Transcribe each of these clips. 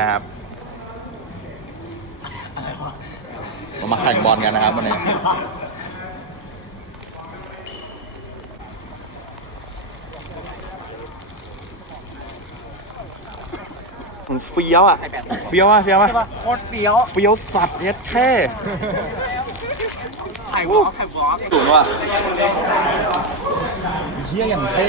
นะครับเรามาแข่งบอลกันนะครับวันนี้มันเฟี้ยวอะเฟี้ยวอะเฟี้ยวอะโคตรเฟี้ยวเฟี้ยวสัตว์เย็ดแค่ไข่วอล์กไข่วอล์กสูนว่ะเฮี้ยอย่างเท่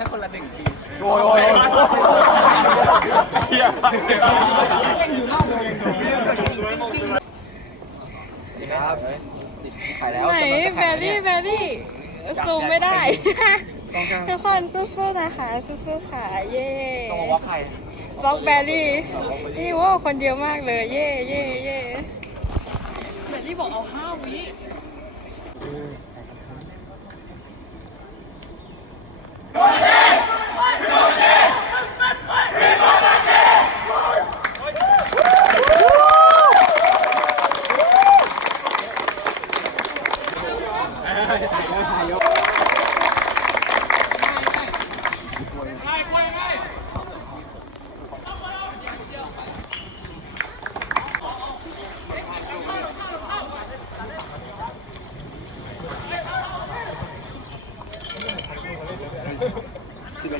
ค่คนละหนึ่งทีโอ้ยโอ้ยโอ้ยเฮี้ยถ่ายแล้วไหนแบรี่แบรี่ซูมไม่ได้ ทุกคนสู้ๆนะคะสู้ๆค่ะเย่ต้องมาว่าใครบล็อกแบรี่นี่ว้าคนเยอะมากเลย เย่เย่เย่แบรี่บอกเอาห้าวิ All right,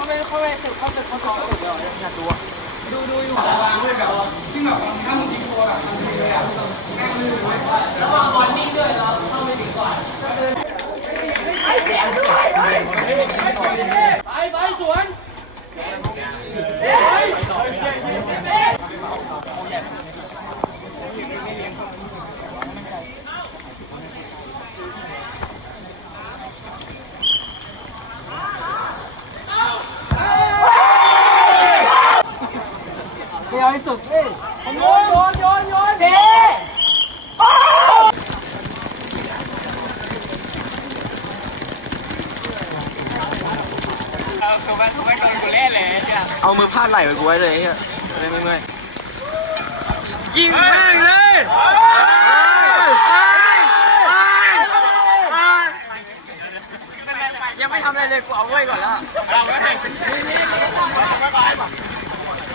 เขาไม่เขาไม่เขาจะเขาเขาสุดเลยอยากดูอะดูดูอยู่เดีย วให้สุดเฮ้ยโยนโยนโยนโยนเด้คือมันคือมันโดนกูเล่นเลยเนี่ยเอามือพาดไหล่ไปกูไว้เลยเฮียไม่ไม่ไม่ยิงแม่งเลยยังไม่ทำอะไรเลยกูเอาไว้ก่อนแล้วเอาไว้ไ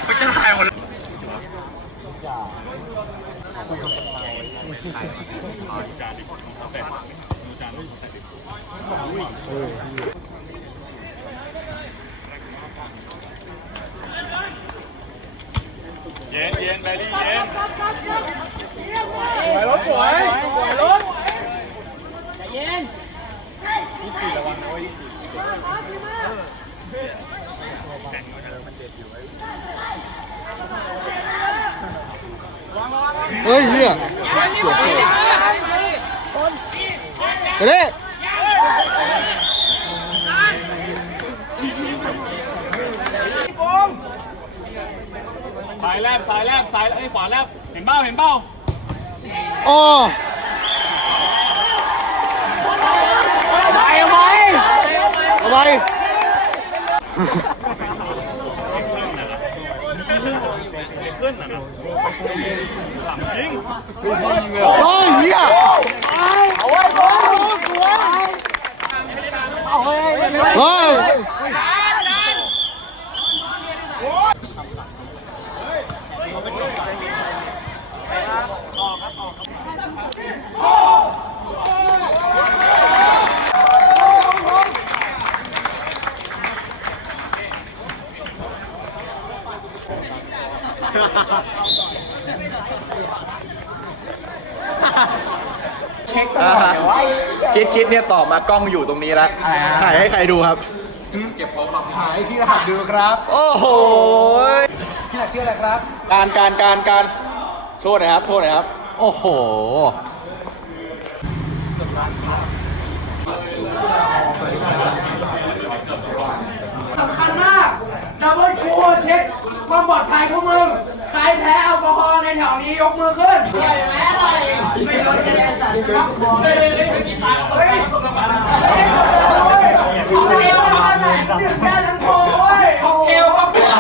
ปจะถ่ายหมด เย็นเย็นแบรี่เย็น สวยรถสวยสวยรถ เฮ้ยเฮียไปดิสายแลบสายแลบสายไอ้ยขวาแลบเห็นเบ้าเห็นเบ้าอ๋อไปเอาไว้เอาไป ขึ้นอะนะถามจริงโอ้ยเฮียเอาไว้ยโอนเอาไว้ ตลอดเลยว่าคิดคิดเนี่ยตอบมากล้องอยู่ตรงนี้แล้วอะไรฮะ ถ่ายให้ใครดูครับหายพี่รหัสดูครับโอ้โหพี่รหัสชื่ออะไรครับ การการการการโชว์หน่อยครับโชว์หน่อยครับ โอ้โห สำคัญมาก ดับเบิลกูเช็คความปลอดภัยของมึง ใครแพ้แอลกอฮอล์ใน แถวนี้ยกมือขึ้นใหญ่แม้อะไรไม่ลดแรงสั่นครับเฮ้ยเฮ้ยเอาเร็วมาหน่อยดื่มแค่ทั้งโพเว้ยค็อกเทลค็อกเทล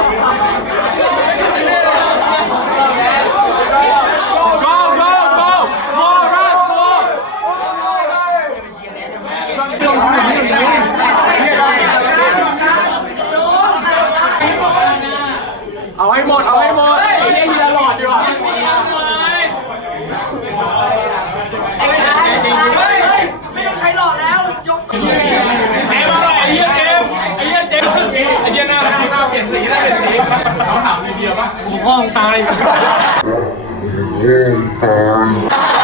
เอาให้หมด เอาให้หมด เรียกทีละหลอดดีกว่าไม่ต้องใช้หลอดแล้ว ยกสี อ้เห้องตายเ